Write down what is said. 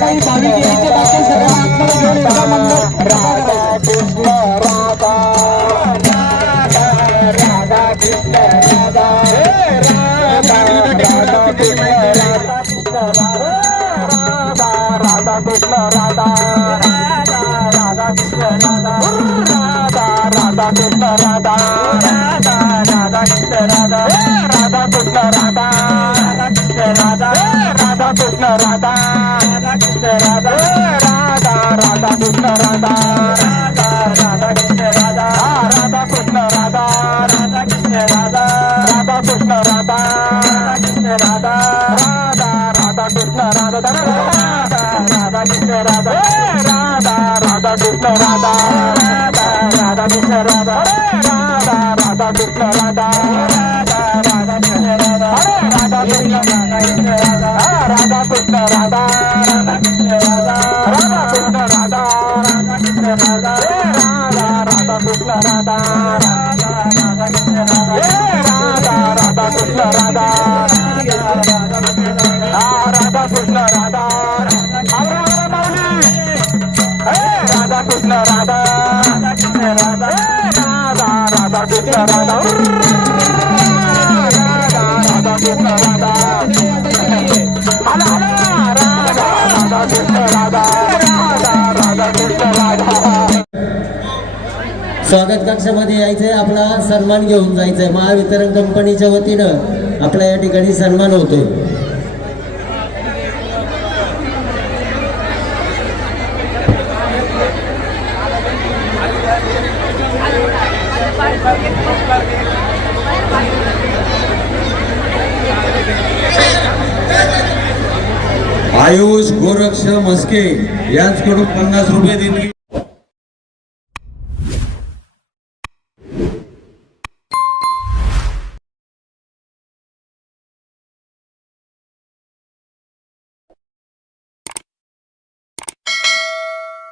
काही भाविक यायचे बाकी सर्व आत्मा घेऊन एका मंडप कृपा करायचं. राधा कृष्ण राधा राधा कृष्ण राधा राधा कृष्ण राधा राधा कृष्ण राधा राधा कृष्ण राधा राधा कृष्ण राधा राधा कृष्ण राधा కృష్ణ రాధా రాధా కృష్ణ రాధా రాధా రాధా కృష్ణ రాధా రాధా రాధా కృష్ణ రాధా రాధా కృష్ణ రాధా రాధా కృష్ణ రాధా రాధా కృష్ణ రాధా రాధా కృష్ణ రాధా రాధా రాధా కృష్ణ రాధా రాధా రాధా కృష్ణ రాధా రాధా రాధా కృష్ణ రాధా రాధా రాధా కృష్ణ రాధా రాధా రాధా కృష్ణ రాధా రాధా రాధా కృష్ణ రాధా రాధా కృష్ణ రాధా కృష్ణ రాధా రాధా కృష్ణ రాధా కృష్ణ రాధా రాధా రాధా కృష్ణ రాధా రాధా రాధా కృష్ణ రాధా రాధా కృష్ణ రాధా स्वागत कक्षामध्ये यायचंय. आपला सन्मान घेऊन जायचंय. महावितरण कंपनीच्या वतीनं आपला या ठिकाणी सन्मान होतोय. आयुष गोरक्ष मस्के यांच्याकडून पन्नास रुपये देणगी